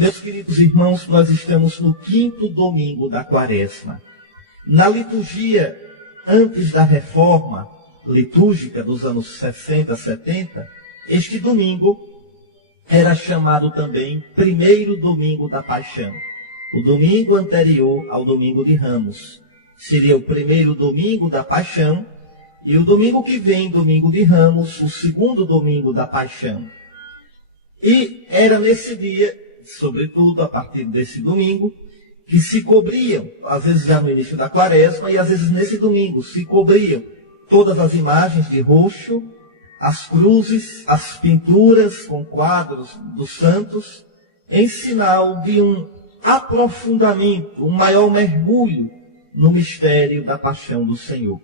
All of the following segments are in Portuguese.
Meus queridos irmãos, nós estamos no 5º domingo da Quaresma. Na liturgia, antes da reforma litúrgica dos anos 60, 70, este domingo era chamado também primeiro domingo da Paixão. O domingo anterior ao domingo de Ramos. Seria o primeiro domingo da Paixão, e o domingo que vem, domingo de Ramos, o segundo domingo da Paixão. E era nesse dia, sobretudo a partir desse domingo, que se cobriam, às vezes já no início da Quaresma, e às vezes nesse domingo, se cobriam todas as imagens de roxo, as cruzes, as pinturas com quadros dos santos, em sinal de um aprofundamento, um maior mergulho no mistério da paixão do Senhor.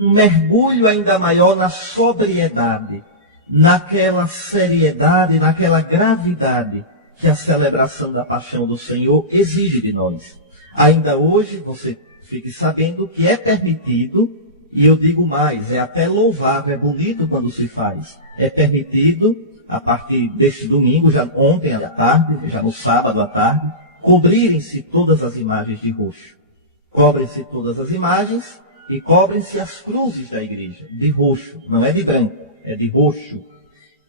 Um mergulho ainda maior na sobriedade, naquela seriedade, naquela gravidade que a celebração da paixão do Senhor exige de nós. Ainda hoje, você fique sabendo que é permitido, e eu digo mais, é até louvável, é bonito quando se faz. É permitido, a partir deste domingo, já ontem à tarde, já no sábado à tarde, cobrirem-se todas as imagens de roxo. Cobrem-se todas as imagens e cobrem-se as cruzes da igreja, de roxo, não é de branco, é de roxo.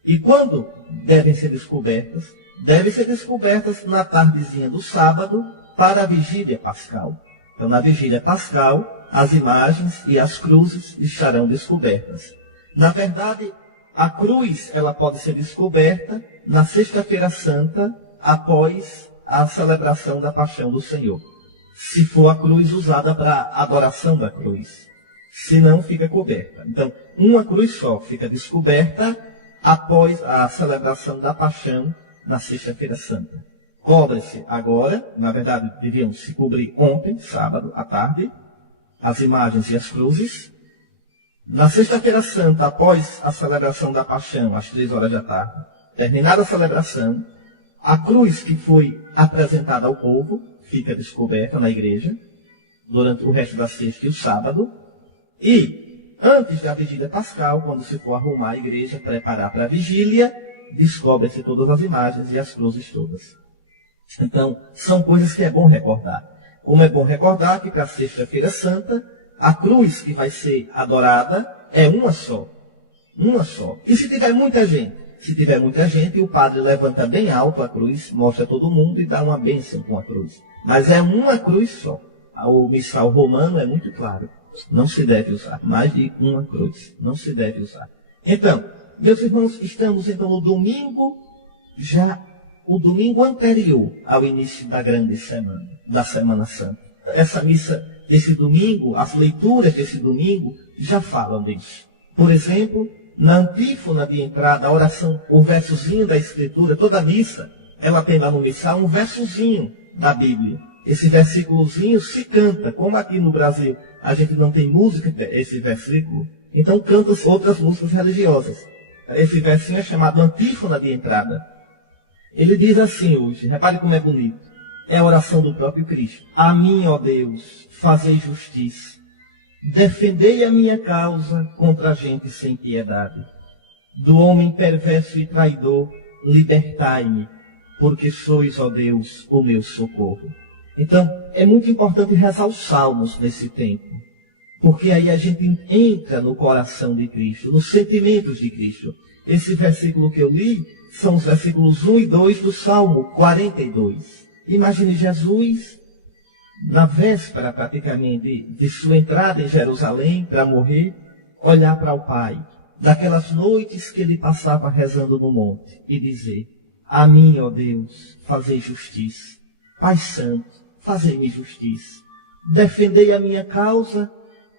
E quando devem ser descobertas? Devem ser descobertas na tardezinha do sábado para a vigília pascal. Então, na vigília pascal, as imagens e as cruzes estarão descobertas. Na verdade, a cruz ela pode ser descoberta na Sexta-feira Santa, após a celebração da Paixão do Senhor. Se for a cruz usada para adoração da cruz. Se não, fica coberta. Então, uma cruz só fica descoberta após a celebração da Paixão na Sexta-feira Santa. Cobre-se agora, na verdade, deviam se cobrir ontem, sábado, à tarde, as imagens e as cruzes. Na Sexta-feira Santa, após a celebração da Paixão, às 3 horas da tarde, terminada a celebração, a cruz que foi apresentada ao povo fica descoberta na igreja, durante o resto da sexta e o sábado. E, antes da vigília pascal, quando se for arrumar a igreja, preparar para a vigília, descobrem-se todas as imagens e as cruzes todas. Então, são coisas que é bom recordar. Como é bom recordar que para a Sexta-feira Santa, a cruz que vai ser adorada é uma só. Uma só. E se tiver muita gente? Se tiver muita gente, o padre levanta bem alto a cruz, mostra a todo mundo e dá uma bênção com a cruz. Mas é uma cruz só. O missal romano é muito claro. Não se deve usar mais de uma cruz. Não se deve usar. Então, meus irmãos, estamos então no domingo, já o domingo anterior ao início da grande semana, da Semana Santa. Essa missa desse domingo, as leituras desse domingo, já falam disso. Por exemplo, na antífona de entrada, a oração, o versozinho da Escritura, toda a missa, ela tem lá no missal um versozinho da Bíblia. Esse versículozinho se canta, como aqui no Brasil a gente não tem música, esse versículo, então canta outras músicas religiosas. Esse versinho é chamado antífona de entrada. Ele diz assim hoje, repare como é bonito. É a oração do próprio Cristo. A mim, ó Deus, fazei justiça. Defendei a minha causa contra a gente sem piedade. Do homem perverso e traidor, libertai-me, porque sois, ó Deus, o meu socorro. Então, é muito importante rezar os salmos nesse tempo. Porque aí a gente entra no coração de Cristo, nos sentimentos de Cristo. Esse versículo que eu li são os versículos 1 e 2 do Salmo 42. Imagine Jesus, na véspera praticamente de sua entrada em Jerusalém para morrer, olhar para o Pai, daquelas noites que ele passava rezando no monte, e dizer: a mim, ó Deus, fazei justiça. Pai Santo, fazei-me justiça. Defendei a minha causa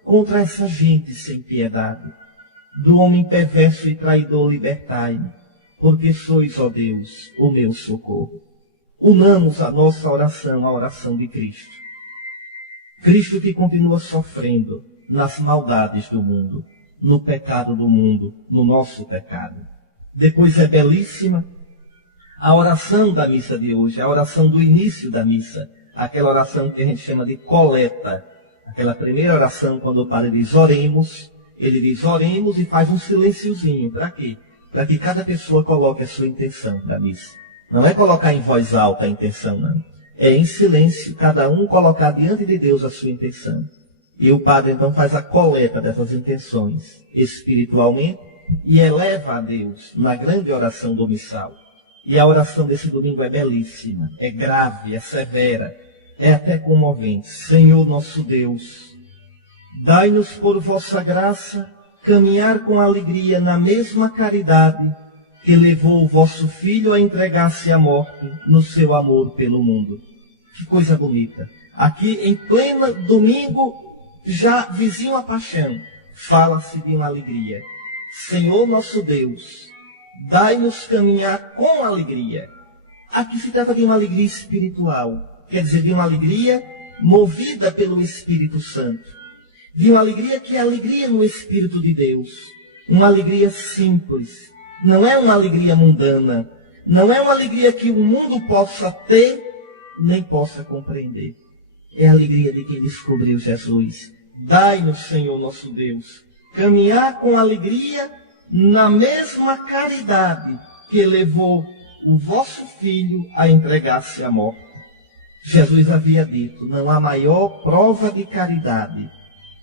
contra essa gente sem piedade. Do homem perverso e traidor libertai-me, porque sois, ó Deus, o meu socorro. Unamos a nossa oração à oração de Cristo. Cristo que continua sofrendo nas maldades do mundo, no pecado do mundo, no nosso pecado. Depois é belíssima a oração da missa de hoje, a oração do início da missa, aquela oração que a gente chama de coleta. Aquela primeira oração, quando o padre diz oremos, ele diz oremos e faz um silenciozinho. Para quê? Para que cada pessoa coloque a sua intenção para a missa. Não é colocar em voz alta a intenção, não. É em silêncio, cada um colocar diante de Deus a sua intenção. E o padre então faz a coleta dessas intenções espiritualmente e eleva a Deus na grande oração do missal. E a oração desse domingo é belíssima, é grave, é severa, é até comovente. Senhor nosso Deus, dai-nos por vossa graça caminhar com alegria na mesma caridade que levou o vosso Filho a entregar-se à morte no seu amor pelo mundo. Que coisa bonita. Aqui em pleno domingo, já vizinho à paixão, fala-se de uma alegria. Senhor nosso Deus, dai-nos caminhar com alegria. Aqui se trata de uma alegria espiritual, quer dizer, de uma alegria movida pelo Espírito Santo. De uma alegria que é alegria no Espírito de Deus. Uma alegria simples. Não é uma alegria mundana. Não é uma alegria que o mundo possa ter, nem possa compreender. É a alegria de quem descobriu Jesus. Dai-nos, Senhor nosso Deus, caminhar com alegria na mesma caridade que levou o vosso Filho a entregar-se à morte. Jesus havia dito, não há maior prova de caridade,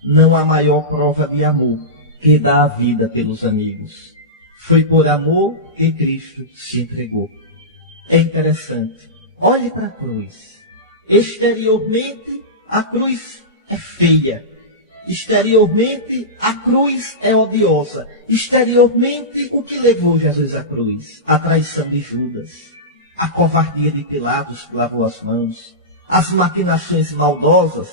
não há maior prova de amor que dá a vida pelos amigos. Foi por amor que Cristo se entregou. É interessante. Olhe para a cruz. Exteriormente, a cruz é feia. Exteriormente, a cruz é odiosa. Exteriormente, o que levou Jesus à cruz? A traição de Judas. A covardia de Pilatos que lavou as mãos. As maquinações maldosas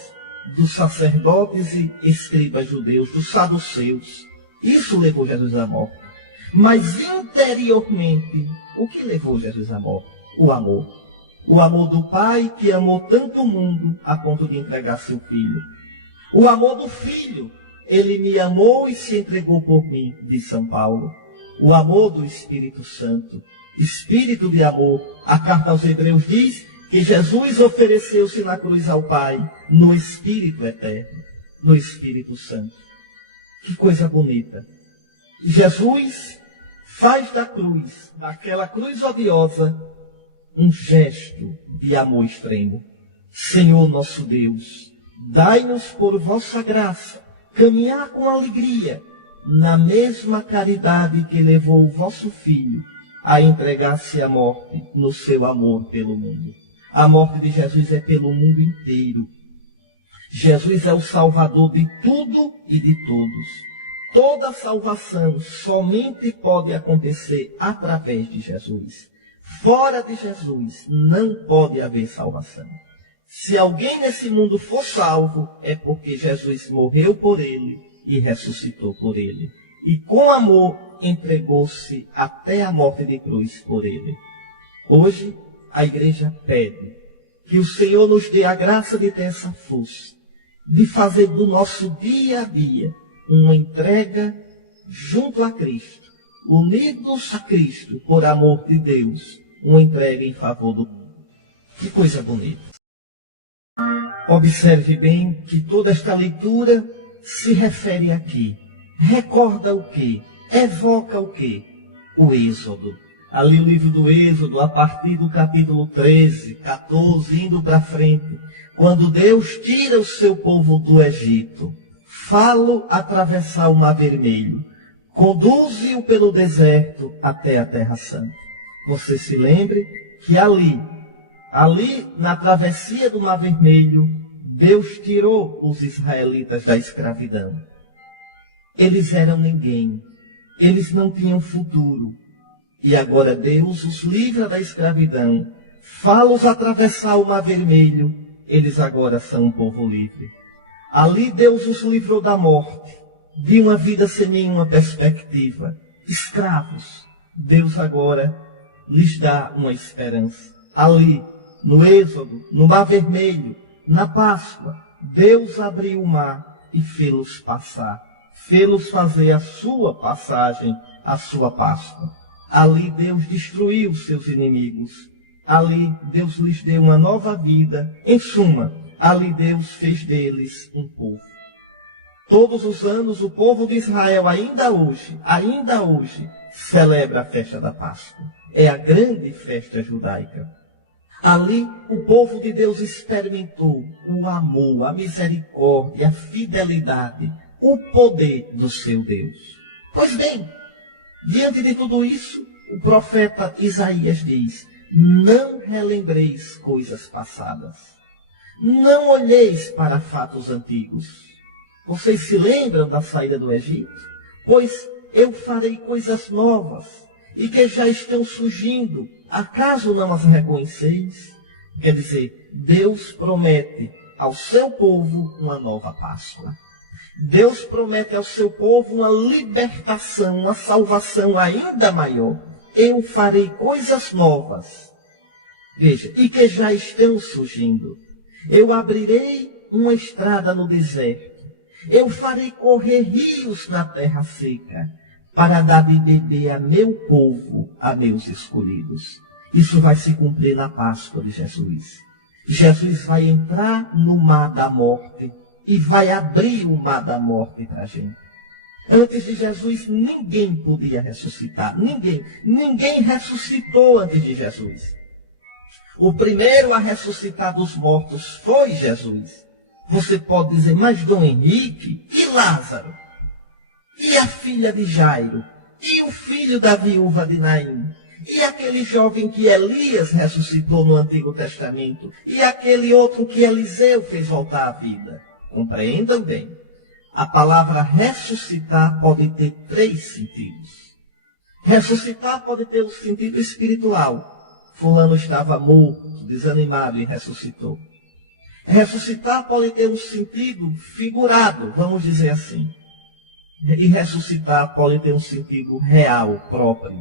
dos sacerdotes e escribas judeus, dos saduceus. Isso levou Jesus à morte. Mas interiormente, o que levou Jesus à morte? O amor. O amor do Pai que amou tanto o mundo a ponto de entregar seu Filho. O amor do Filho. Ele me amou e se entregou por mim, diz São Paulo. O amor do Espírito Santo. Espírito de amor. A carta aos Hebreus diz que Jesus ofereceu-se na cruz ao Pai no Espírito eterno, no Espírito Santo. Que coisa bonita. Jesus faz da cruz, daquela cruz odiosa, um gesto de amor extremo. Senhor nosso Deus, dai-nos por vossa graça caminhar com alegria na mesma caridade que levou o vosso Filho a entregar-se à morte no seu amor pelo mundo. A morte de Jesus é pelo mundo inteiro. Jesus é o Salvador de tudo e de todos. Toda salvação somente pode acontecer através de Jesus. Fora de Jesus não pode haver salvação. Se alguém nesse mundo for salvo, é porque Jesus morreu por ele e ressuscitou por ele. E com amor entregou-se até a morte de cruz por ele. Hoje a igreja pede que o Senhor nos dê a graça de ter essa força, de fazer do nosso dia a dia uma entrega junto a Cristo, unidos a Cristo por amor de Deus, uma entrega em favor do mundo. Que coisa bonita. Observe bem que toda esta leitura se refere aqui. Recorda o quê? Evoca o quê? O Êxodo. Ali o livro do Êxodo, a partir do capítulo 13, 14, indo para frente, quando Deus tira o seu povo do Egito, fá-lo atravessar o Mar Vermelho, conduze-o pelo deserto até a Terra Santa. Você se lembre que ali na travessia do Mar Vermelho, Deus tirou os israelitas da escravidão. Eles eram ninguém, eles não tinham futuro. E agora Deus os livra da escravidão, fá-los atravessar o Mar Vermelho, eles agora são um povo livre. Ali Deus os livrou da morte, de uma vida sem nenhuma perspectiva. Escravos, Deus agora lhes dá uma esperança. Ali, no Êxodo, no Mar Vermelho, na Páscoa, Deus abriu o mar e fê-los passar. Fê-los fazer a sua passagem, a sua Páscoa. Ali Deus destruiu os seus inimigos. Ali Deus lhes deu uma nova vida. Em suma, ali Deus fez deles um povo. Todos os anos o povo de Israel, ainda hoje, celebra a festa da Páscoa. é a grande festa judaica. Ali o povo de Deus experimentou o amor, a misericórdia, a fidelidade, o poder do seu Deus. Pois bem, diante de tudo isso, o profeta Isaías diz: não relembreis coisas passadas, não olheis para fatos antigos. Vocês se lembram da saída do Egito? Pois eu farei coisas novas, e que já estão surgindo. Acaso não as reconheceis? Quer dizer, Deus promete ao seu povo uma nova Páscoa. Deus promete ao seu povo uma libertação, uma salvação ainda maior. Eu farei coisas novas. Veja, e que já estão surgindo. Eu abrirei uma estrada no deserto. Eu farei correr rios na terra seca, para dar de beber a meu povo, a meus escolhidos. Isso vai se cumprir na Páscoa de Jesus. Jesus vai entrar no mar da morte e vai abrir o mar da morte para a gente. Antes de Jesus, ninguém podia ressuscitar. Ninguém ressuscitou antes de Jesus. O primeiro a ressuscitar dos mortos foi Jesus. Você pode dizer, mas Dom Henrique, e Lázaro? E a filha de Jairo? E o filho da viúva de Naim? E aquele jovem que Elias ressuscitou no Antigo Testamento? E aquele outro que Eliseu fez voltar à vida? Compreendam bem. A palavra ressuscitar pode ter 3 sentidos. Ressuscitar pode ter o sentido espiritual. Fulano estava morto, desanimado e ressuscitou. Ressuscitar pode ter um sentido figurado, vamos dizer assim. E ressuscitar pode ter um sentido real, próprio.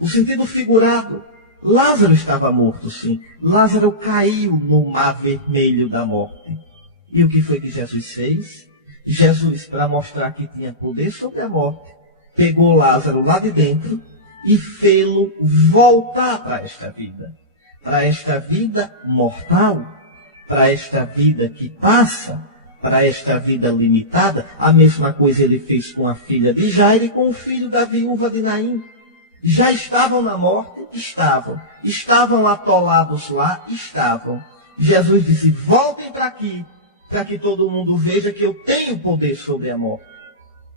O sentido figurado, Lázaro estava morto, sim. Lázaro caiu no mar vermelho da morte. E o que foi que Jesus fez? Jesus, para mostrar que tinha poder sobre a morte, pegou Lázaro lá de dentro e fê-lo voltar para esta vida mortal, para esta vida que passa, para esta vida limitada. A mesma coisa ele fez com a filha de Jairo e com o filho da viúva de Naim. Já estavam na morte? Estavam. Estavam atolados lá? Estavam. Jesus disse, voltem para aqui, para que todo mundo veja que eu tenho poder sobre a morte.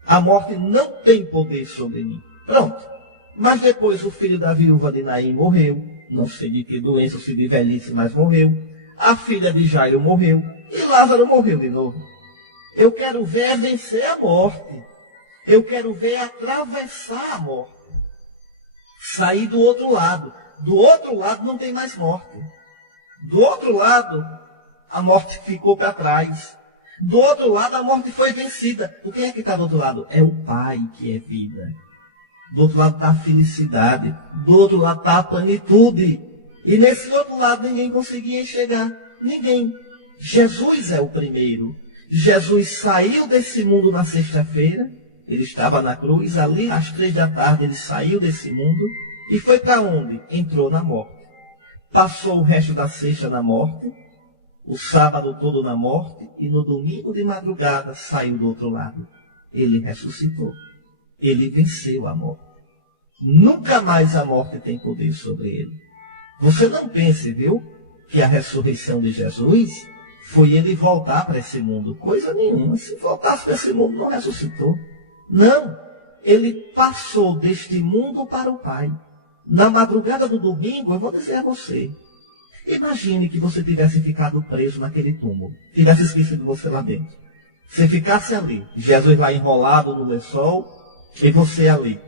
A morte não tem poder sobre mim. Pronto. Mas depois o filho da viúva de Naim morreu. Não sei de que doença, se de velhice, mas morreu. A filha de Jairo morreu. E Lázaro morreu de novo. Eu quero ver vencer a morte. Eu quero ver atravessar a morte. Sair do outro lado. Do outro lado não tem mais morte. Do outro lado, a morte ficou para trás. Do outro lado, a morte foi vencida. O que é que está do outro lado? É o Pai que é vida. Do outro lado está a felicidade. Do outro lado está a plenitude. E nesse outro lado ninguém conseguia enxergar. Ninguém. Jesus é o primeiro. Jesus saiu desse mundo na sexta-feira. Ele estava na cruz. Ali, às 3 da tarde, ele saiu desse mundo. E foi para onde? Entrou na morte. Passou o resto da sexta na morte. O sábado todo na morte. E no domingo de madrugada saiu do outro lado. Ele ressuscitou. Ele venceu a morte. Nunca mais a morte tem poder sobre ele. Você não pense, viu, que a ressurreição de Jesus foi ele voltar para esse mundo. Coisa nenhuma. Se voltasse para esse mundo, não ressuscitou. Não. Ele passou deste mundo para o Pai. Na madrugada do domingo, eu vou dizer a você. Imagine que você tivesse ficado preso naquele túmulo. Tivesse esquecido você lá dentro. Você ficasse ali. Jesus lá enrolado no lençol. E você ali.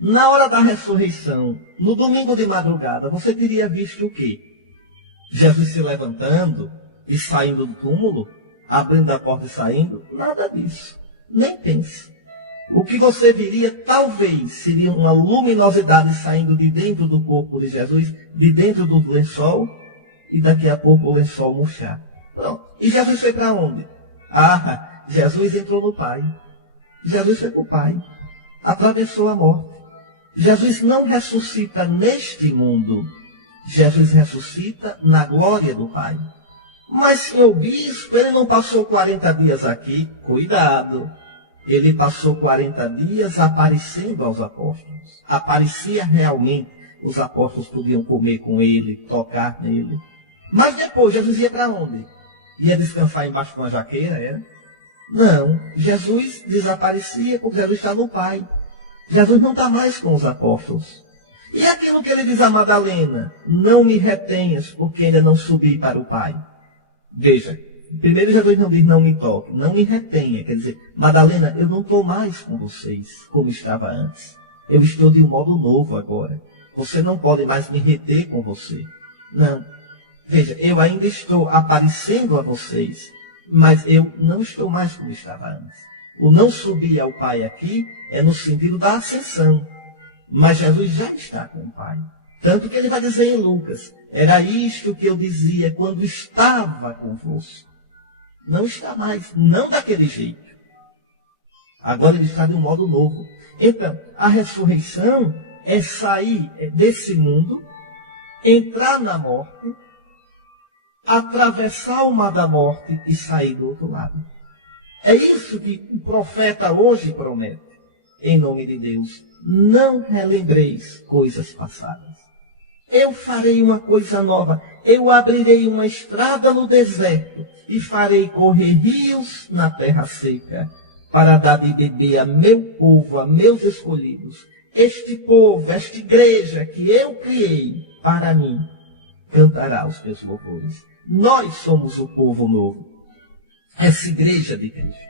Na hora da ressurreição, no domingo de madrugada, você teria visto o quê? Jesus se levantando e saindo do túmulo, abrindo a porta e saindo? Nada disso. Nem pense. O que você viria, talvez, seria uma luminosidade saindo de dentro do corpo de Jesus, de dentro do lençol, e daqui a pouco o lençol murchar. Pronto. E Jesus foi para onde? Jesus entrou no Pai. Jesus foi para o Pai. Atravessou a morte. Jesus não ressuscita neste mundo. Jesus ressuscita na glória do Pai. Mas, senhor bispo, ele não passou 40 dias aqui? Cuidado. Ele passou 40 dias aparecendo aos apóstolos. Aparecia realmente. os apóstolos podiam comer com ele, tocar nele. Mas depois, Jesus ia para onde? Ia descansar embaixo de uma jaqueira, era? Não, Jesus desaparecia porque Jesus está no Pai. Jesus não está mais com os apóstolos. E aquilo que ele diz a Madalena, não me retenhas porque ainda não subi para o Pai. Veja, primeiro Jesus não diz não me toque, não me retenha. Quer dizer, Madalena, eu não estou mais com vocês como estava antes. Eu estou de um modo novo agora. Você não pode mais me reter com você. Não. Veja, eu ainda estou aparecendo a vocês, mas eu não estou mais como estava antes. O não subir ao Pai aqui é no sentido da ascensão. Mas Jesus já está com o Pai. Tanto que ele vai dizer em Lucas, era isto que eu dizia quando estava convosco. Não está mais, não daquele jeito. Agora ele está de um modo novo. Então, a ressurreição é sair desse mundo, entrar na morte, atravessar o mar da morte e sair do outro lado. É isso que o profeta hoje promete, em nome de Deus. Não relembreis coisas passadas. Eu farei uma coisa nova. Eu abrirei uma estrada no deserto e farei correr rios na terra seca, para dar de beber a meu povo, a meus escolhidos. Este povo, esta igreja que eu criei para mim, cantará os meus louvores. Nós somos o povo novo, essa igreja de Cristo.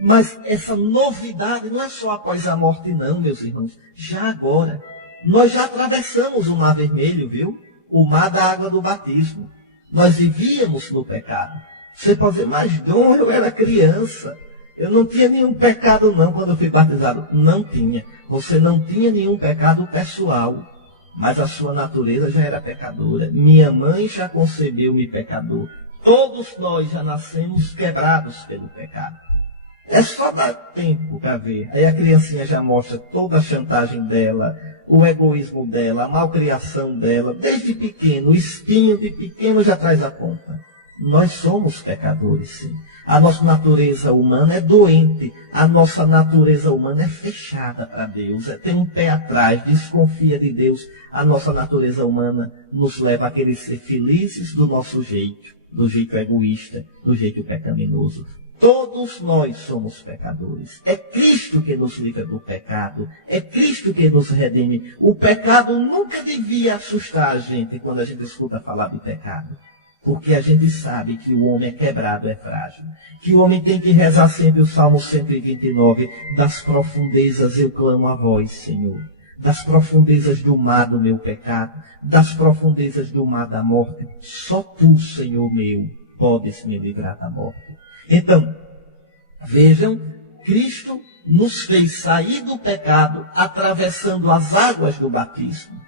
Mas essa novidade não é só após a morte não, meus irmãos. Já agora, nós já atravessamos o Mar Vermelho, viu? O mar da água do batismo. Nós vivíamos no pecado. Você pode dizer, mas Dom, eu era criança. Eu não tinha nenhum pecado não quando eu fui batizado. Não tinha. Você não tinha nenhum pecado pessoal. Mas a sua natureza já era pecadora. Minha mãe já concebeu-me pecador. Todos nós já nascemos quebrados pelo pecado. É só dar tempo para ver. Aí a criancinha já mostra toda a chantagem dela, o egoísmo dela, a malcriação dela. Desde pequeno, o espinho de pequeno já traz a conta. Nós somos pecadores, sim. A nossa natureza humana é doente. A nossa natureza humana é fechada para Deus. Tem um pé atrás, desconfia de Deus. A nossa natureza humana nos leva a querer ser felizes do nosso jeito, do jeito egoísta, do jeito pecaminoso. Todos nós somos pecadores. É Cristo que nos livra do pecado. É Cristo que nos redime. O pecado nunca devia assustar a gente quando a gente escuta falar de pecado. Porque a gente sabe que o homem é quebrado, é frágil. Que o homem tem que rezar sempre o Salmo 129. Das profundezas eu clamo a vós, Senhor. Das profundezas do mar do meu pecado. Das profundezas do mar da morte. Só tu, Senhor meu, podes me livrar da morte. Então, vejam, Cristo nos fez sair do pecado atravessando as águas do batismo,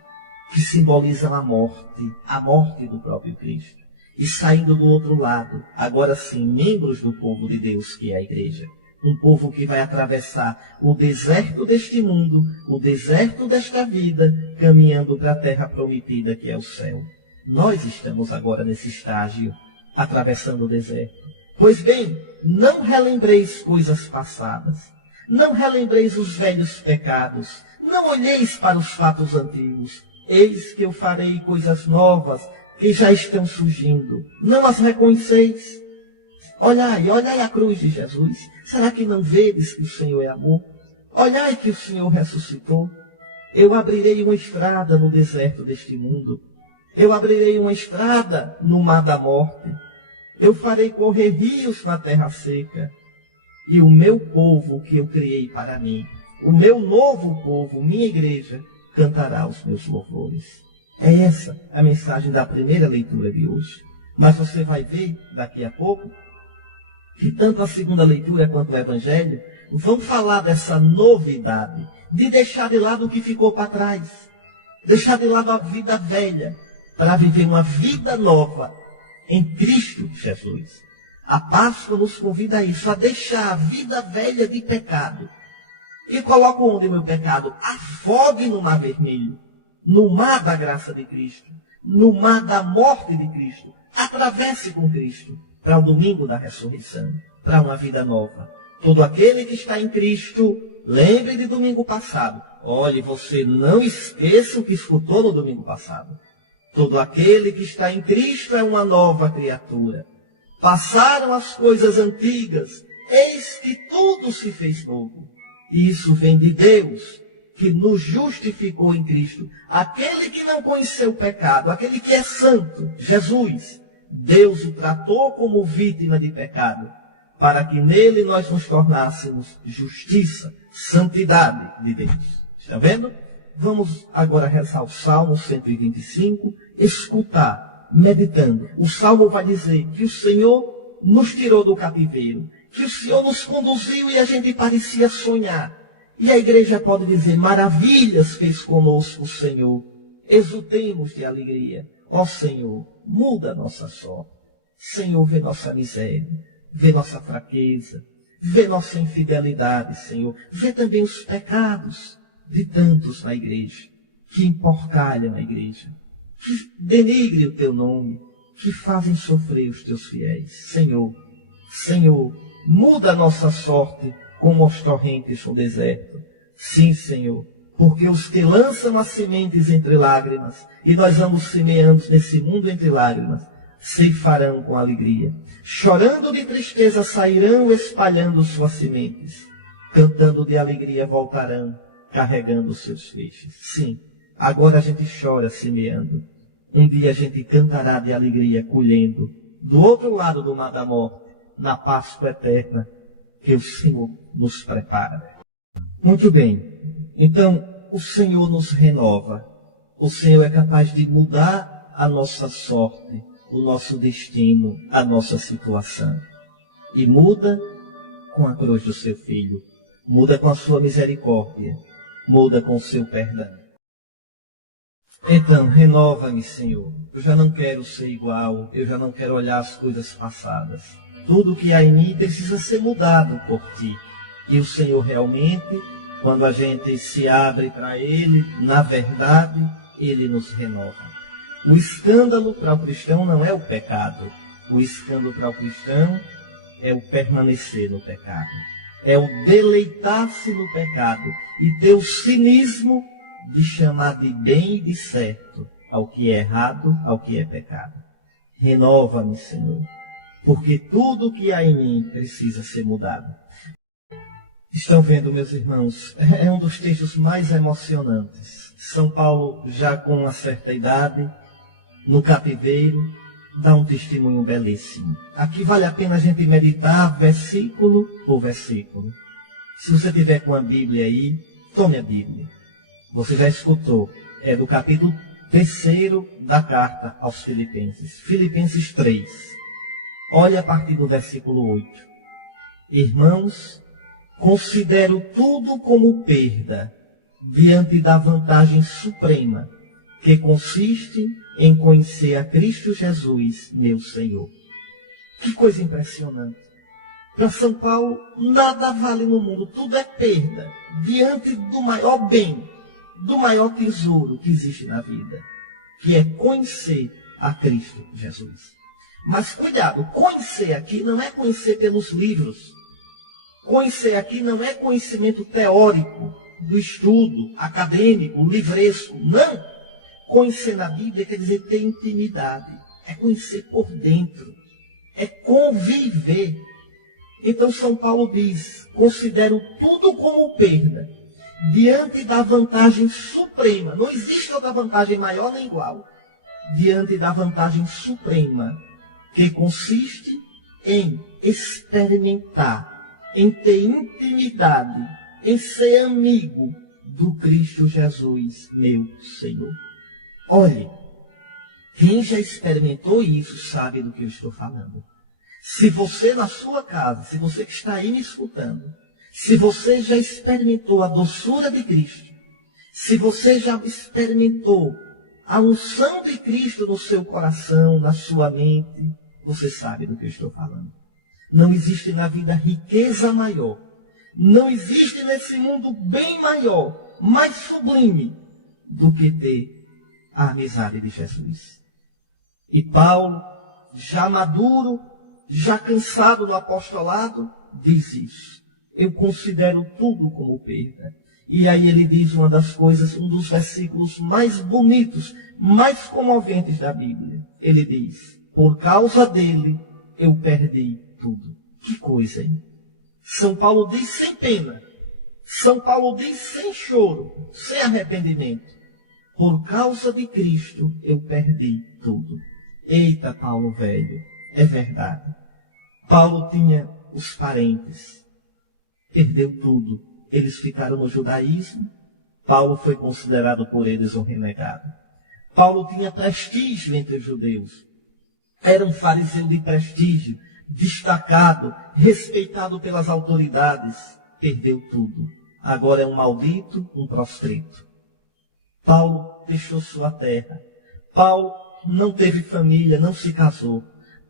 que simbolizam a morte do próprio Cristo. E saindo do outro lado, agora sim, membros do povo de Deus, que é a igreja. Um povo que vai atravessar o deserto deste mundo, o deserto desta vida, caminhando para a terra prometida, que é o céu. Nós estamos agora nesse estágio, atravessando o deserto. Pois bem, não relembreis coisas passadas, não relembreis os velhos pecados, não olheis para os fatos antigos. Eis que eu farei coisas novas que já estão surgindo. Não as reconheceis? Olhai a cruz de Jesus. Será que não vedes que o Senhor é amor? Olhai que o Senhor ressuscitou. Eu abrirei uma estrada no deserto deste mundo. Eu abrirei uma estrada no mar da morte. Eu farei correr rios na terra seca. E o meu povo que eu criei para mim, o meu novo povo, minha igreja, cantará os meus louvores. É essa a mensagem da primeira leitura de hoje. Mas você vai ver daqui a pouco que tanto a segunda leitura quanto o Evangelho vão falar dessa novidade, de deixar de lado o que ficou para trás, deixar de lado a vida velha, para viver uma vida nova em Cristo Jesus. A Páscoa nos convida a isso, a deixar a vida velha de pecado. E coloca onde o meu pecado? Afogue no mar vermelho, no mar da graça de Cristo, no mar da morte de Cristo. Atravesse com Cristo para o domingo da ressurreição, para uma vida nova. Todo aquele que está em Cristo, lembre de domingo passado, Olhe, você não esqueça o que escutou no domingo passado. Todo aquele que está em Cristo é uma nova criatura. Passaram as coisas antigas, eis que tudo se fez novo. E isso vem de Deus, que nos justificou em Cristo. Aquele que não conheceu o pecado, aquele que é santo, Jesus, Deus o tratou como vítima de pecado, para que nele nós nos tornássemos justiça, santidade de Deus. Está vendo? Vamos agora rezar o Salmo 125, escutar, meditando. O Salmo vai dizer que o Senhor nos tirou do cativeiro, que o Senhor nos conduziu e a gente parecia sonhar. E a igreja pode dizer, maravilhas fez conosco o Senhor. Exultemos de alegria. Ó Senhor, muda a nossa sorte. Senhor, vê nossa miséria, vê nossa fraqueza, vê nossa infidelidade, Senhor. Vê também os pecados de tantos na igreja, que emporcalham a igreja, que denigrem o teu nome, que fazem sofrer os teus fiéis. Senhor, Senhor, muda a nossa sorte como as torrentes no deserto. Sim, Senhor, porque os que lançam as sementes entre lágrimas, e nós vamos semeando nesse mundo entre lágrimas, ceifarão com alegria. Chorando de tristeza sairão espalhando suas sementes. Cantando de alegria voltarão, carregando seus feixes. Sim, agora a gente chora semeando. Um dia a gente cantará de alegria colhendo. Do outro lado do mar da morte, na Páscoa eterna, que o Senhor nos prepara. Muito bem. Então, o Senhor nos renova. O Senhor é capaz de mudar a nossa sorte, o nosso destino, a nossa situação. E muda com a cruz do seu Filho. Muda com a sua misericórdia. Muda com o seu perdão. Então, renova-me, Senhor. Eu já não quero ser igual. Eu já não quero olhar as coisas passadas. Tudo que há em mim precisa ser mudado por Ti. E o Senhor realmente, quando a gente se abre para Ele, na verdade, Ele nos renova. O escândalo para o cristão não é o pecado. O escândalo para o cristão é o permanecer no pecado. É o deleitar-se no pecado e ter o cinismo de chamar de bem e de certo ao que é errado, ao que é pecado. Renova-me, Senhor, porque tudo que há em mim precisa ser mudado. Estão vendo, meus irmãos, é um dos textos mais emocionantes. São Paulo, já com uma certa idade, no cativeiro, dá um testemunho belíssimo. Aqui vale a pena a gente meditar versículo por versículo. Se você tiver com a Bíblia aí, tome a Bíblia. Você já escutou, é do capítulo 3 da carta aos Filipenses. Filipenses 3. Olha a partir do versículo 8. Irmãos, considero tudo como perda diante da vantagem suprema que consiste em conhecer a Cristo Jesus, meu Senhor. Que coisa impressionante. Para São Paulo, nada vale no mundo, tudo é perda diante do maior bem, do maior tesouro que existe na vida, que é conhecer a Cristo Jesus. Mas cuidado, conhecer aqui não é conhecer pelos livros. Conhecer aqui não é conhecimento teórico, do estudo, acadêmico, livresco. Não. Conhecer na Bíblia quer dizer ter intimidade. É conhecer por dentro. É conviver. Então São Paulo diz, considero tudo como perda, diante da vantagem suprema. Não existe outra vantagem maior nem igual. Diante da vantagem suprema, que consiste em experimentar, em ter intimidade, em ser amigo do Cristo Jesus, meu Senhor. Olhe, quem já experimentou isso sabe do que eu estou falando. Se você na sua casa, se você que está aí me escutando, se você já experimentou a doçura de Cristo, se você já experimentou a unção de Cristo no seu coração, na sua mente, você sabe do que eu estou falando. Não existe na vida riqueza maior. Não existe nesse mundo bem maior, mais sublime, do que ter a amizade de Jesus. E Paulo, já maduro, já cansado do apostolado, diz isso. Eu considero tudo como perda. E aí ele diz uma das coisas, um dos versículos mais bonitos, mais comoventes da Bíblia. Ele diz, por causa dele eu perdi tudo. Que coisa, hein? São Paulo diz sem pena. São Paulo diz sem choro, sem arrependimento. Por causa de Cristo eu perdi tudo. Eita, Paulo velho, é verdade. Paulo tinha os parentes. Perdeu tudo. Eles ficaram no judaísmo. Paulo foi considerado por eles um renegado. Paulo tinha prestígio entre os judeus. Era um fariseu de prestígio, destacado, respeitado pelas autoridades. Perdeu tudo. Agora é um maldito, um prostrito. Paulo deixou sua terra. Paulo não teve família, não se casou.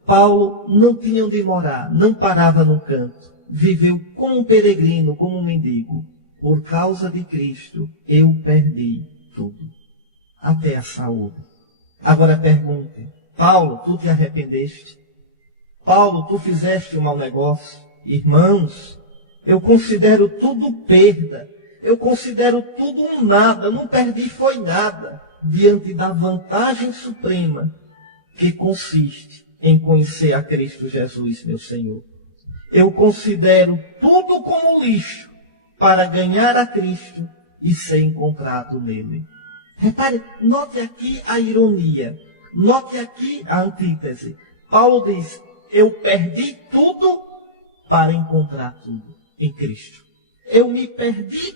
Paulo não tinha onde morar, não parava num canto. Viveu como um peregrino, como um mendigo. Por causa de Cristo, eu perdi tudo. Até a saúde. Agora pergunte, Paulo, tu te arrependeste? Paulo, tu fizeste um mau negócio? Irmãos, eu considero tudo perda. Eu considero tudo um nada. Não perdi foi nada. Diante da vantagem suprema que consiste em conhecer a Cristo Jesus, meu Senhor. Eu considero tudo como lixo para ganhar a Cristo e ser encontrado nele. Repare, note aqui a ironia. Note aqui a antítese. Paulo diz, eu perdi tudo para encontrar tudo em Cristo. Eu me perdi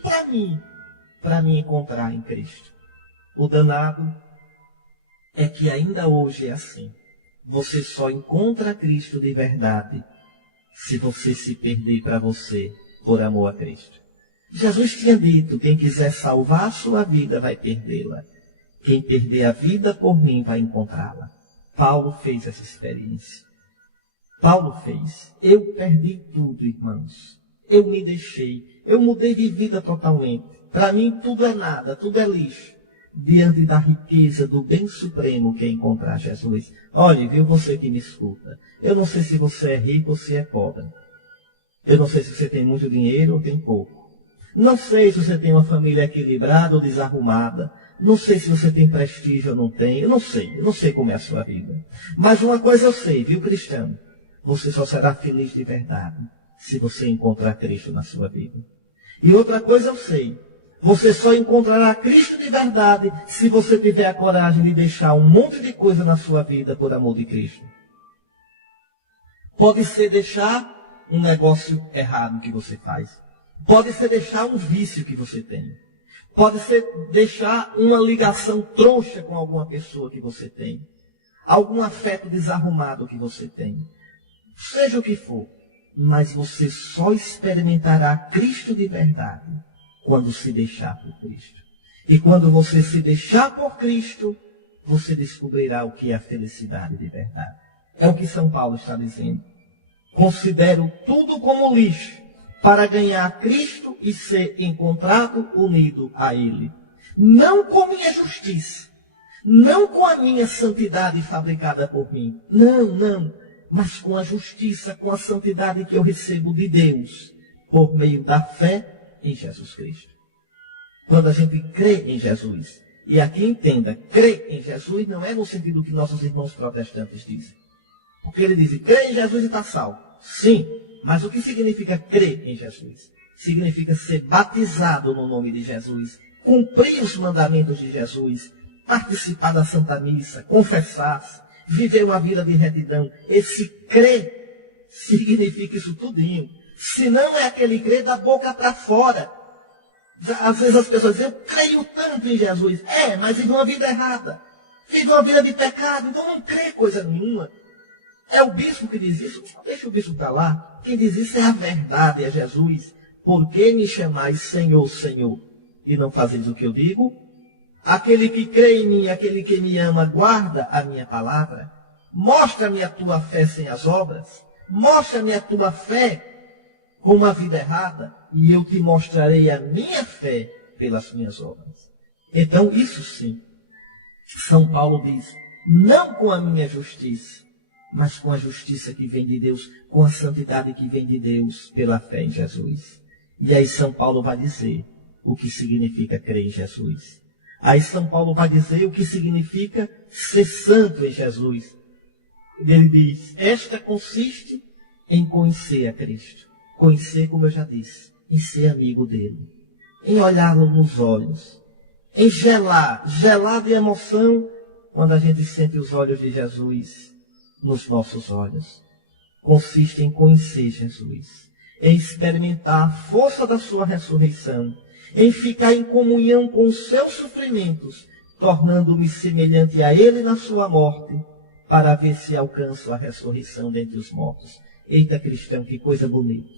para me encontrar em Cristo. O danado é que ainda hoje é assim. Você só encontra Cristo de verdade se você se perder para você por amor a Cristo. Jesus tinha dito, quem quiser salvar a sua vida vai perdê-la. Quem perder a vida por mim vai encontrá-la. Paulo fez essa experiência. Paulo fez. Eu perdi tudo, irmãos. Eu me deixei. Eu mudei de vida totalmente. Para mim tudo é nada, tudo é lixo. Diante da riqueza do bem supremo que é encontrar Jesus. Olhe, viu você que me escuta. Eu não sei se você é rico ou se é pobre. Eu não sei se você tem muito dinheiro ou tem pouco. Não sei se você tem uma família equilibrada ou desarrumada. Não sei se você tem prestígio ou não tem. Eu não sei como é a sua vida. Mas uma coisa eu sei, viu, cristão? Você só será feliz de verdade se você encontrar Cristo na sua vida. E outra coisa eu sei. Você só encontrará Cristo de verdade se você tiver a coragem de deixar um monte de coisa na sua vida por amor de Cristo. Pode ser deixar um negócio errado que você faz. Pode ser deixar um vício que você tem. Pode ser deixar uma ligação troncha com alguma pessoa que você tem. Algum afeto desarrumado que você tem. Seja o que for. Mas você só experimentará Cristo de verdade quando se deixar por Cristo. E quando você se deixar por Cristo, você descobrirá o que é a felicidade de verdade. É o que São Paulo está dizendo. Considero tudo como lixo para ganhar Cristo e ser encontrado unido a Ele. Não com minha justiça, não com a minha santidade fabricada por mim. Não, mas com a justiça, com a santidade que eu recebo de Deus, por meio da fé em Jesus Cristo. Quando a gente crê em Jesus, e aqui entenda, crer em Jesus não é no sentido que nossos irmãos protestantes dizem. Porque ele diz, crê em Jesus e está salvo. Sim, mas o que significa crer em Jesus? Significa ser batizado no nome de Jesus, cumprir os mandamentos de Jesus, participar da Santa Missa, confessar-se, viver uma vida de retidão. Esse crer significa isso tudinho. Se não é aquele crer da boca para fora. Às vezes as pessoas dizem, eu creio tanto em Jesus. Mas vive uma vida errada. Vive uma vida de pecado, então não crê coisa nenhuma. É o bispo que diz isso? Deixa o bispo para lá. Quem diz isso é a verdade, é Jesus. Por que me chamais Senhor, Senhor, e não fazeis o que eu digo? Aquele que crê em mim, aquele que me ama, guarda a minha palavra. Mostra-me a tua fé sem as obras. Mostra-me a tua fé com uma vida errada, e eu te mostrarei a minha fé pelas minhas obras. Então, isso sim, São Paulo diz, não com a minha justiça, mas com a justiça que vem de Deus, com a santidade que vem de Deus, pela fé em Jesus. E aí São Paulo vai dizer, o que significa crer em Jesus. Aí São Paulo vai dizer o que significa ser santo em Jesus. Ele diz, esta consiste em conhecer a Cristo. Conhecer, como eu já disse, em ser amigo dele, em olhá-lo nos olhos, em gelar de emoção quando a gente sente os olhos de Jesus nos nossos olhos. Consiste em conhecer Jesus, em experimentar a força da sua ressurreição, em ficar em comunhão com os seus sofrimentos, tornando-me semelhante a ele na sua morte, para ver se alcanço a ressurreição dentre os mortos. Eita, cristão, que coisa bonita.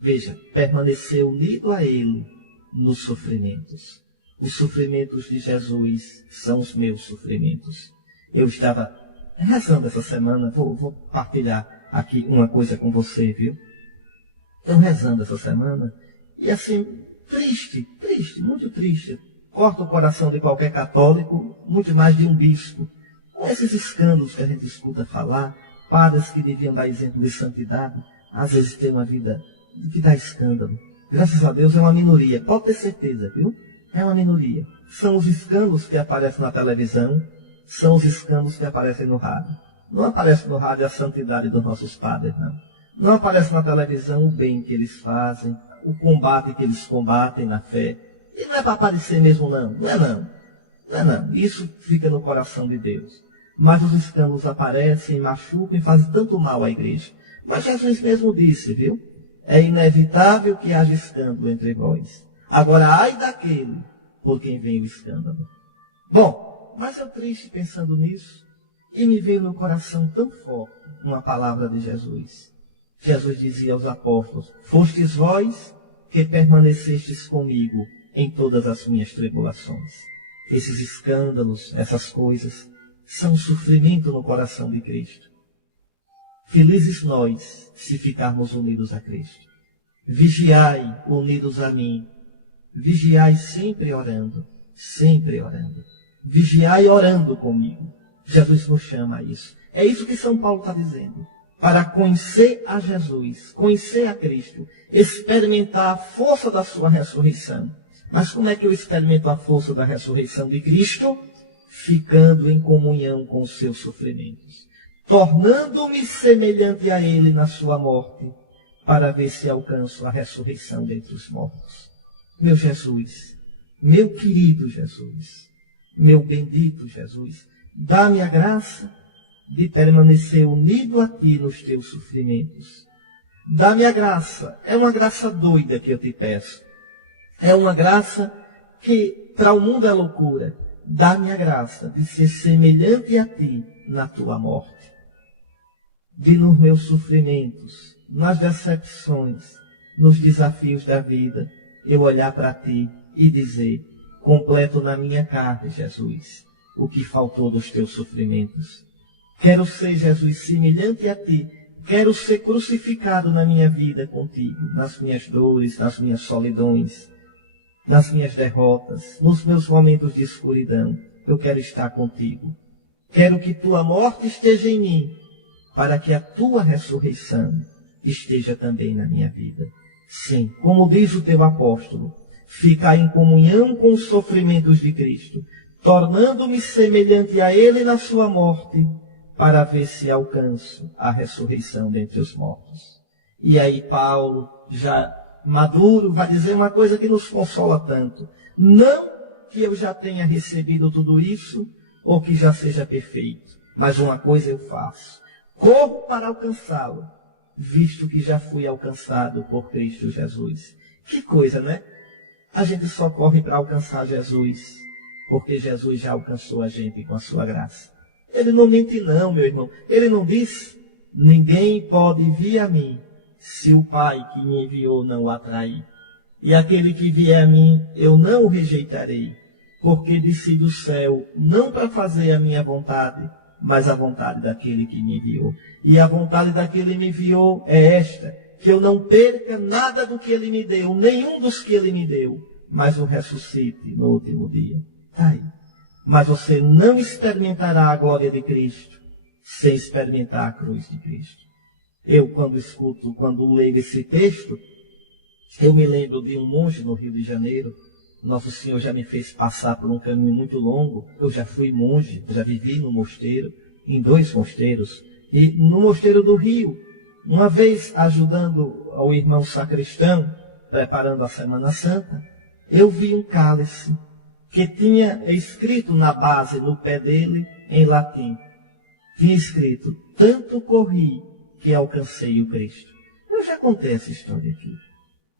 Veja, permanecer unido a ele nos sofrimentos. Os sofrimentos de Jesus são os meus sofrimentos. Eu estava rezando essa semana, vou partilhar aqui uma coisa com você, viu? Eu rezando essa semana, e assim, triste, muito triste. Corta o coração de qualquer católico, muito mais de um bispo. Com esses escândalos que a gente escuta falar, padres que deviam dar exemplo de santidade, às vezes têm uma vida que dá escândalo. Graças a Deus é uma minoria, pode ter certeza, viu? É uma minoria. São os escândalos que aparecem na televisão, são os escândalos que aparecem no rádio. Não aparece no rádio a santidade dos nossos padres, não. Não aparece na televisão o bem que eles fazem, o combate que eles combatem na fé. E não é para aparecer mesmo, não. Não é não. Isso fica no coração de Deus. Mas os escândalos aparecem, machucam e fazem tanto mal à igreja. Mas Jesus mesmo disse, viu? É inevitável que haja escândalo entre vós. Agora, ai daquele por quem vem o escândalo. Bom, mas eu triste pensando nisso, e me veio no coração tão forte uma palavra de Jesus. Jesus dizia aos apóstolos, fostes vós que permanecestes comigo em todas as minhas tribulações. Esses escândalos, essas coisas, são sofrimento no coração de Cristo. Felizes nós, se ficarmos unidos a Cristo. Vigiai, unidos a mim. Vigiai sempre orando. Vigiai orando comigo. Jesus nos chama a isso. É isso que São Paulo está dizendo. Para conhecer a Jesus, conhecer a Cristo, experimentar a força da sua ressurreição. Mas como é que eu experimento a força da ressurreição de Cristo? Ficando em comunhão com os seus sofrimentos. Tornando-me semelhante a ele na sua morte, para ver se alcanço a ressurreição dentre os mortos. Meu Jesus, meu querido Jesus, meu bendito Jesus, dá-me a graça de permanecer unido a ti nos teus sofrimentos. Dá-me a graça, é uma graça doida que eu te peço. É uma graça que para o mundo é loucura. Dá-me a graça de ser semelhante a ti na tua morte. De nos meus sofrimentos, nas decepções, nos desafios da vida, eu olhar para ti e dizer, completo na minha carne, Jesus, o que faltou dos teus sofrimentos. Quero ser, Jesus, semelhante a ti. Quero ser crucificado na minha vida contigo, nas minhas dores, nas minhas solidões, nas minhas derrotas, nos meus momentos de escuridão. Eu quero estar contigo. Quero que tua morte esteja em mim, para que a tua ressurreição esteja também na minha vida. Sim, como diz o teu apóstolo, ficar em comunhão com os sofrimentos de Cristo, tornando-me semelhante a ele na sua morte, para ver se alcanço a ressurreição dentre os mortos. E aí Paulo, já maduro, vai dizer uma coisa que nos consola tanto. Não que eu já tenha recebido tudo isso, ou que já seja perfeito, mas uma coisa eu faço. Corro para alcançá-lo, visto que já fui alcançado por Cristo Jesus. Que coisa, né? A gente só corre para alcançar Jesus, porque Jesus já alcançou a gente com a sua graça. Ele não mente não, meu irmão. Ele não diz, ninguém pode vir a mim, se o Pai que me enviou não o atrair. E aquele que vier a mim, eu não o rejeitarei, porque desci do céu, não para fazer a minha vontade, mas a vontade daquele que me enviou. E a vontade daquele que me enviou é esta, que eu não perca nada do que ele me deu, nenhum dos que ele me deu, mas o ressuscite no último dia. Tá aí. Mas você não experimentará a glória de Cristo sem experimentar a cruz de Cristo. Eu, quando leio esse texto, eu me lembro de um monge no Rio de Janeiro, Nosso Senhor já me fez passar por um caminho muito longo. Eu já fui monge, já vivi no mosteiro, em 2 mosteiros. E no mosteiro do Rio, uma vez ajudando ao irmão sacristão, preparando a Semana Santa, eu vi um cálice que tinha escrito na base, no pé dele, em latim. Tinha escrito, tanto corri que alcancei o Cristo. Eu já contei essa história aqui.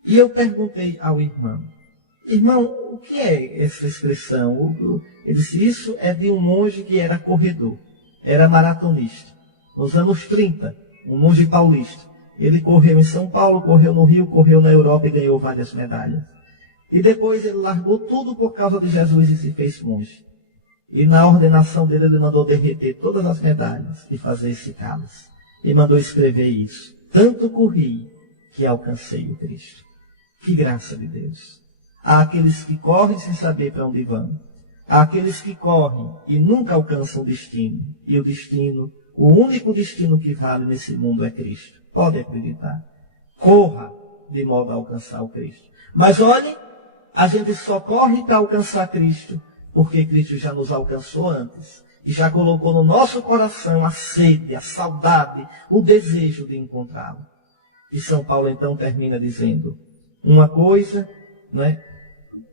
E eu perguntei ao irmão, o que é essa inscrição? Ele disse, isso é de um monge que era corredor, era maratonista. Nos anos 30, um monge paulista. Ele correu em São Paulo, correu no Rio, correu na Europa e ganhou várias medalhas. E depois ele largou tudo por causa de Jesus e se fez monge. E na ordenação dele ele mandou derreter todas as medalhas e fazer esse cálice. E mandou escrever isso. Tanto corri que alcancei o Cristo. Que graça de Deus. Há aqueles que correm sem saber para onde vão. Há aqueles que correm e nunca alcançam o destino. E o destino, o único destino que vale nesse mundo é Cristo. Pode acreditar. Corra de modo a alcançar o Cristo. Mas olhe, a gente só corre para alcançar Cristo porque Cristo já nos alcançou antes. E já colocou no nosso coração a sede, a saudade, o desejo de encontrá-lo. E São Paulo então termina dizendo, uma coisa, né,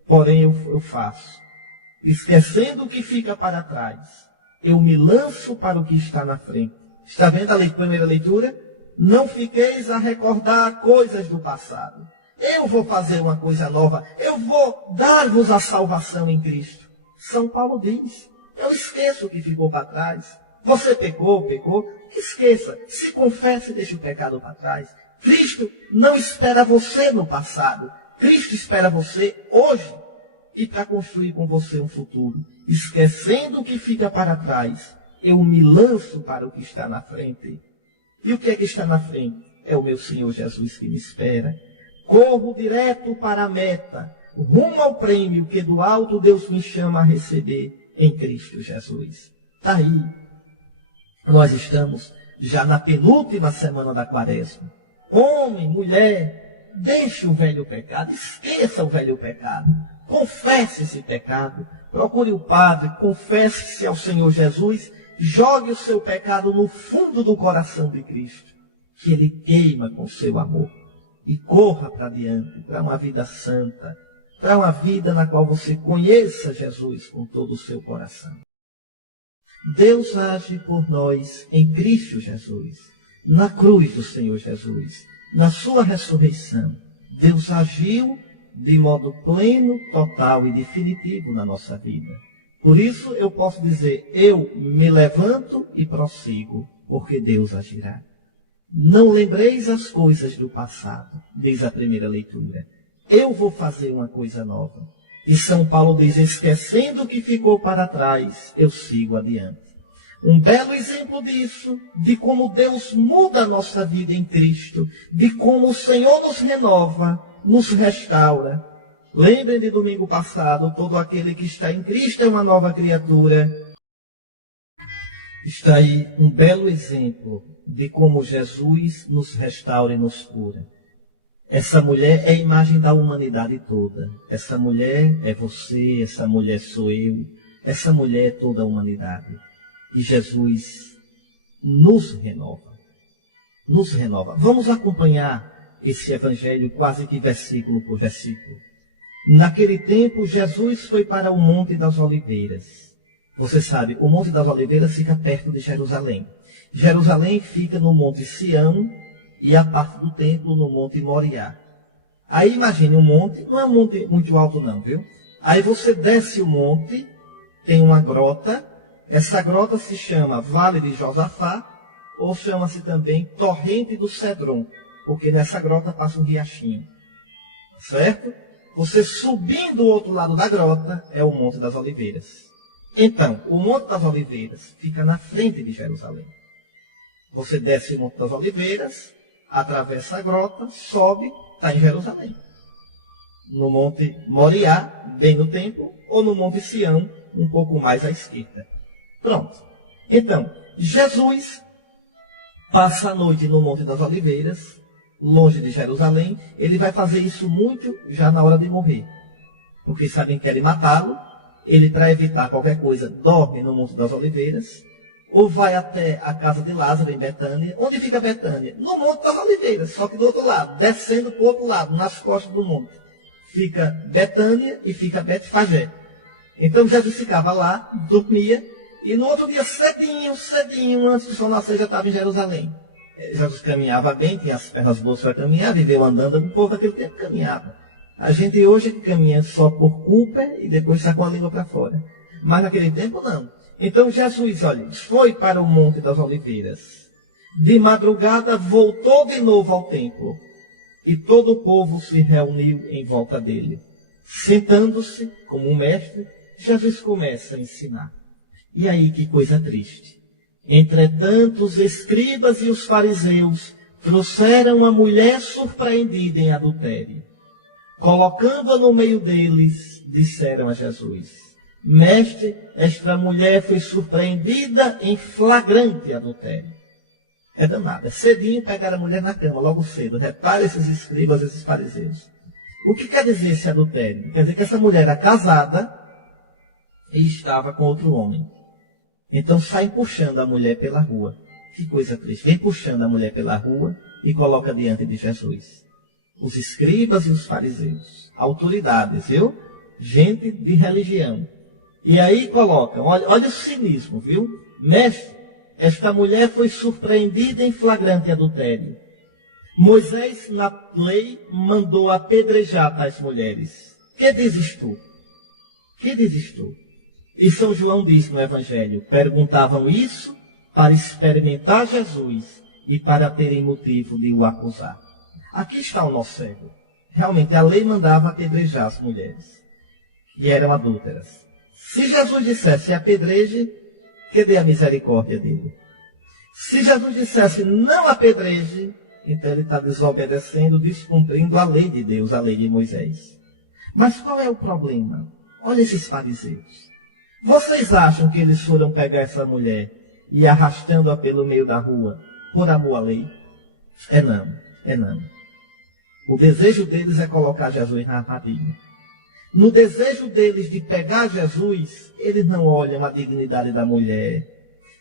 porém eu faço. Esquecendo o que fica para trás, eu me lanço para o que está na frente. Está vendo a primeira leitura? Não fiqueis a recordar coisas do passado. Eu vou fazer uma coisa nova. Eu vou dar-vos a salvação em Cristo. São Paulo diz, eu esqueço o que ficou para trás. Você pecou. Esqueça, se confesse e deixe o pecado para trás. Cristo não espera você no passado. Cristo espera você hoje. E para construir com você um futuro. Esquecendo o que fica para trás, eu me lanço para o que está na frente. E o que é que está na frente? É o meu Senhor Jesus que me espera. Corro direto para a meta, rumo ao prêmio que do alto Deus me chama a receber em Cristo Jesus. Está aí. Nós estamos já na penúltima semana da Quaresma. Homem, mulher, deixe o velho pecado, esqueça o velho pecado. Confesse esse pecado, procure o Padre, confesse-se ao Senhor Jesus, jogue o seu pecado no fundo do coração de Cristo, que Ele queima com seu amor. E corra para diante, para uma vida santa, para uma vida na qual você conheça Jesus com todo o seu coração. Deus age por nós em Cristo Jesus, na cruz do Senhor Jesus, na sua ressurreição. Deus agiu de modo pleno, total e definitivo na nossa vida. Por isso eu posso dizer, eu me levanto e prossigo, porque Deus agirá. Não lembreis as coisas do passado, diz a primeira leitura. Eu vou fazer uma coisa nova. E São Paulo diz, esquecendo o que ficou para trás, eu sigo adiante. Um belo exemplo disso, de como Deus muda a nossa vida em Cristo, de como o Senhor nos renova, nos restaura. Lembrem de domingo passado, todo aquele que está em Cristo é uma nova criatura. Está aí um belo exemplo de como Jesus nos restaura e nos cura. Essa mulher é a imagem da humanidade toda. Essa mulher é você, essa mulher sou eu, essa mulher é toda a humanidade. E Jesus nos renova. Nos renova. Vamos acompanhar esse evangelho quase que versículo por versículo. Naquele tempo, Jesus foi para o Monte das Oliveiras. Você sabe, o Monte das Oliveiras fica perto de Jerusalém. Jerusalém fica no Monte Sião e a parte do templo no Monte Moriá. Aí imagine um monte, não é um monte muito alto não, viu? Aí você desce o monte, tem uma grota, essa grota se chama Vale de Josafá, ou chama-se também Torrente do Cedron, porque nessa grota passa um riachinho. Certo? Você subindo o outro lado da grota é o Monte das Oliveiras. Então, o Monte das Oliveiras fica na frente de Jerusalém. Você desce o Monte das Oliveiras, atravessa a grota, sobe, está em Jerusalém. No Monte Moriá, bem no templo, ou no Monte Sião, um pouco mais à esquerda. Pronto. Então, Jesus passa a noite no Monte das Oliveiras, longe de Jerusalém. Ele vai fazer isso muito já na hora de morrer. porque sabem que querem matá-lo. Ele, para evitar qualquer coisa, dorme no Monte das Oliveiras, ou vai até a casa de Lázaro, em Betânia. Onde fica Betânia? No Monte das Oliveiras, só que do outro lado, descendo para o outro lado, nas costas do monte. Fica Betânia e fica Betfagé. Então Jesus ficava lá, dormia, e no outro dia, cedinho, antes do sol nascer, já estava em Jerusalém. Jesus caminhava bem, tinha as pernas boas para caminhar, viveu andando, o povo daquele tempo caminhava. A gente hoje caminha só por culpa e depois está com a língua para fora. Mas naquele tempo não. Então Jesus, olha, foi para o Monte das Oliveiras. De madrugada voltou de novo ao templo. E todo o povo se reuniu em volta dele. Sentando-se, como um mestre, Jesus começa a ensinar. E aí que coisa triste. Entretanto, os escribas e os fariseus trouxeram a mulher surpreendida em adultério. Colocando-a no meio deles, disseram a Jesus: Mestre, esta mulher foi surpreendida em flagrante adultério. É danado, é cedinho pegar a mulher na cama, logo cedo. Repare esses escribas, esses fariseus. O que quer dizer esse adultério? Quer dizer que essa mulher era casada e estava com outro homem. Então saem puxando a mulher pela rua. Que coisa triste. Vem puxando a mulher pela rua e coloca diante de Jesus. Os escribas e os fariseus. Autoridades, viu? Gente de religião. E aí colocam, olha o cinismo, viu? Mestre, esta mulher foi surpreendida em flagrante adultério. Moisés, na lei, mandou apedrejar tais mulheres. Que dizes tu? Que dizes tu? E São João diz no Evangelho, perguntavam isso para experimentar Jesus e para terem motivo de o acusar. Aqui está o nosso cego. Realmente a lei mandava apedrejar as mulheres. E eram adúlteras. Se Jesus dissesse apedreje, cadê a misericórdia dele? Se Jesus dissesse não apedreje, então ele está desobedecendo, descumprindo a lei de Deus, a lei de Moisés. Mas qual é o problema? Olha esses fariseus. Vocês acham que eles foram pegar essa mulher e arrastando-a pelo meio da rua por amor à lei? É não. O desejo deles é colocar Jesus na armadilha. No desejo deles de pegar Jesus, eles não olham a dignidade da mulher.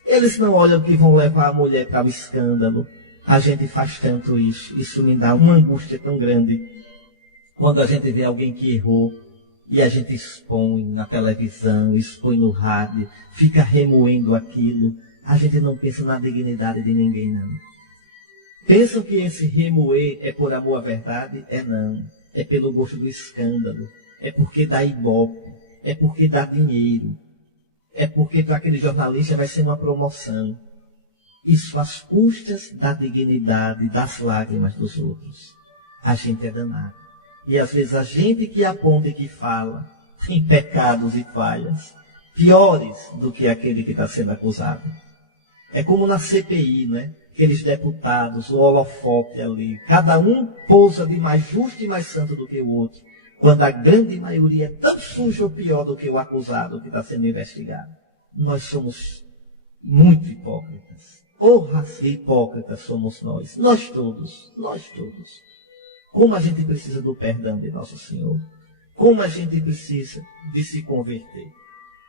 Eles não olham que vão levar a mulher para o escândalo. A gente faz tanto isso. Isso me dá uma angústia tão grande. Quando a gente vê alguém que errou, e a gente expõe na televisão, expõe no rádio, fica remoendo aquilo. A gente não pensa na dignidade de ninguém, não. Pensam que esse remoer é por amor à verdade? É não. É pelo gosto do escândalo. É porque dá ibope. É porque dá dinheiro. É porque para aquele jornalista vai ser uma promoção. Isso às custas da dignidade, das lágrimas dos outros. A gente é danado. E às vezes a gente que aponta e que fala tem pecados e falhas piores do que aquele que está sendo acusado. É como na CPI, né? Aqueles deputados, o holofote ali, cada um pousa de mais justo e mais santo do que o outro, quando a grande maioria é tão suja ou pior do que o acusado que está sendo investigado. Nós somos muito hipócritas. Hipócritas somos nós. Nós todos. Como a gente precisa do perdão de Nosso Senhor. Como a gente precisa de se converter.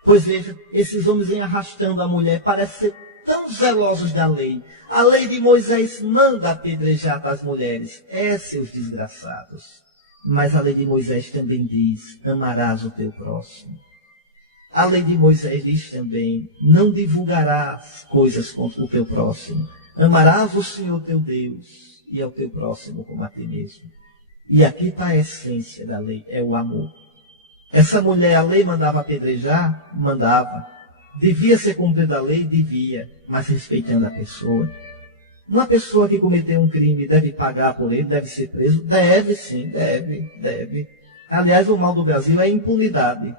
Pois veja, esses homens vêm arrastando a mulher, parecem ser tão zelosos da lei. A lei de Moisés manda apedrejar as mulheres. Seus desgraçados. Mas a lei de Moisés também diz, amarás o teu próximo. A lei de Moisés diz também, não divulgarás coisas contra o teu próximo. Amarás o Senhor teu Deus e ao teu próximo como a ti mesmo. E aqui está a essência da lei, é o amor. Essa mulher, a lei mandava apedrejar? Mandava. Devia ser cumprida a lei? Devia, mas respeitando a pessoa. Uma pessoa que cometeu um crime deve pagar por ele, deve ser preso? Deve sim, deve. Aliás, o mal do Brasil é a impunidade.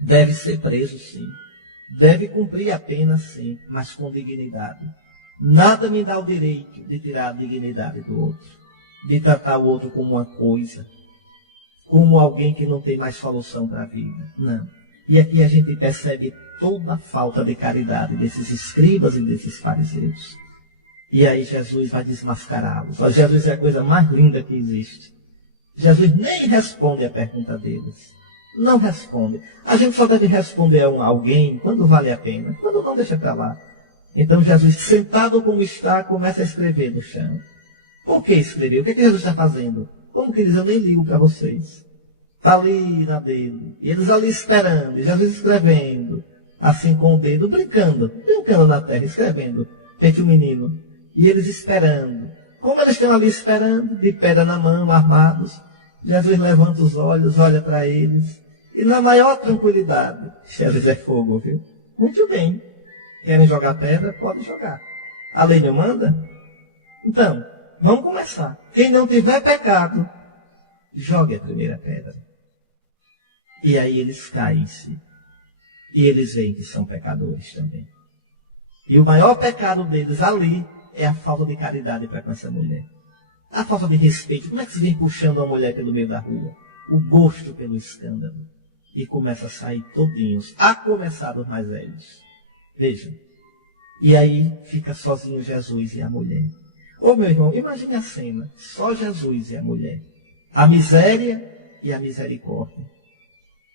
Deve ser preso sim. Deve cumprir a pena sim, mas com dignidade. Nada me dá o direito de tirar a dignidade do outro. De tratar o outro como uma coisa. Como alguém que não tem mais solução para a vida. Não. E aqui a gente percebe toda a falta de caridade desses escribas e desses fariseus. E aí Jesus vai desmascará-los. Jesus é a coisa mais linda que existe. Jesus nem responde a pergunta deles. Não responde. A gente só deve responder a alguém quando vale a pena. Quando não, deixa para lá. Então Jesus, sentado como está, começa a escrever no chão. Por que escrever? O que Jesus está fazendo? Como que diz, eu nem ligo para vocês. Está ali na dele. E eles ali esperando. E Jesus escrevendo. Assim com o dedo, brincando na terra, escrevendo. Feito um menino. E eles esperando. Como eles estão ali esperando, de pedra na mão, armados, Jesus levanta os olhos, olha para eles. E na maior tranquilidade, Jesus é fogo, viu? Muito bem. Querem jogar pedra? Pode jogar. A lei não manda? Então, vamos começar. Quem não tiver pecado, jogue a primeira pedra. E aí eles caem-se. E eles veem que são pecadores também. E o maior pecado deles ali é a falta de caridade para com essa mulher. A falta de respeito. Como é que se vem puxando uma mulher pelo meio da rua? O gosto pelo escândalo. E começa a sair todinhos, a começar os mais velhos. Vejam. E aí fica sozinho Jesus e a mulher. Ô meu irmão, imagine a cena. Só Jesus e a mulher. A miséria e a misericórdia.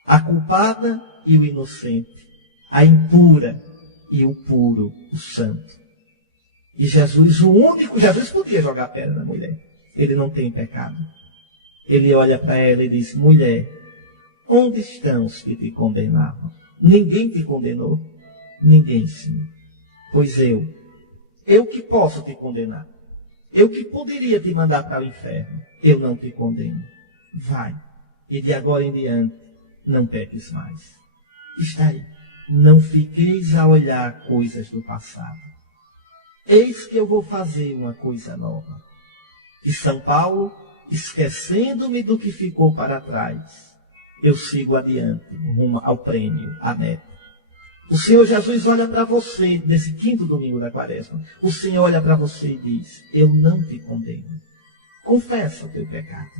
A culpada e o inocente. A impura e o puro, o santo. E Jesus, o único, Jesus podia jogar pedra na mulher. Ele não tem pecado. Ele olha para ela e diz, mulher, onde estão os que te condenavam? Ninguém te condenou? Ninguém, sim. Pois eu que posso te condenar. Eu que poderia te mandar para o inferno. Eu não te condeno. Vai. E de agora em diante, não peques mais. Está aí. Não fiqueis a olhar coisas do passado. Eis que eu vou fazer uma coisa nova. E São Paulo, esquecendo-me do que ficou para trás, eu sigo adiante, rumo ao prêmio, à meta. O Senhor Jesus olha para você, nesse 5º domingo da Quaresma. O Senhor olha para você e diz, eu não te condeno. Confessa o teu pecado.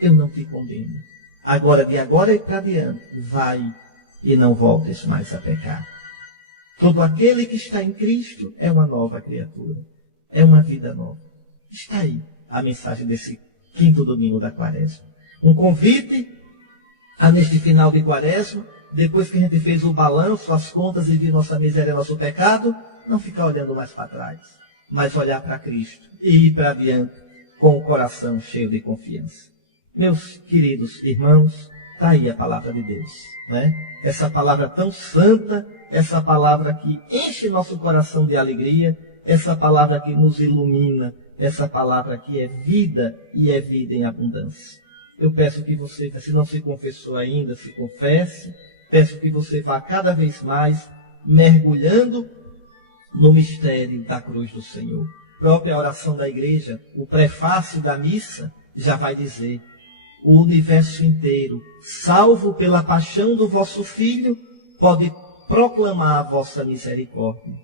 Eu não te condeno. Agora, de agora e para diante, vai e não voltes mais a pecar. Todo aquele que está em Cristo é uma nova criatura. É uma vida nova. Está aí a mensagem desse 5º domingo da Quaresma. Um convite a, neste final de Quaresma, depois que a gente fez o balanço, as contas e viu nossa miséria, nosso pecado, não ficar olhando mais para trás, mas olhar para Cristo e ir para adiante com o coração cheio de confiança. Meus queridos irmãos, está aí a palavra de Deus, né? Essa palavra tão santa, essa palavra que enche nosso coração de alegria, essa palavra que nos ilumina, essa palavra que é vida e é vida em abundância. Eu peço que você, se não se confessou ainda, se confesse. Peço que você vá cada vez mais mergulhando no mistério da cruz do Senhor. A própria oração da igreja, o prefácio da missa, já vai dizer: o universo inteiro, salvo pela paixão do vosso Filho, pode proclamar a vossa misericórdia.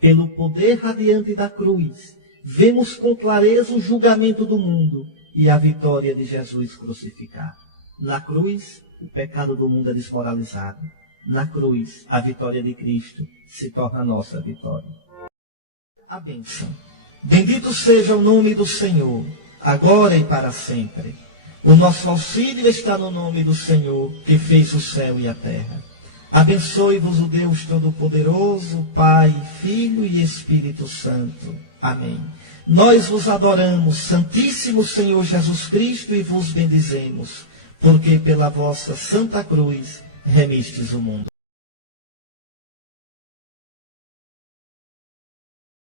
Pelo poder radiante da cruz, vemos com clareza o julgamento do mundo e a vitória de Jesus crucificado. Na cruz, o pecado do mundo é desmoralizado. Na cruz, a vitória de Cristo se torna a nossa vitória. A bênção. Bendito seja o nome do Senhor, agora e para sempre. O nosso auxílio está no nome do Senhor, que fez o céu e a terra. Abençoe-vos o Deus Todo-Poderoso, Pai, Filho e Espírito Santo. Amém. Nós vos adoramos, Santíssimo Senhor Jesus Cristo, e vos bendizemos, porque pela vossa Santa Cruz remistes o mundo.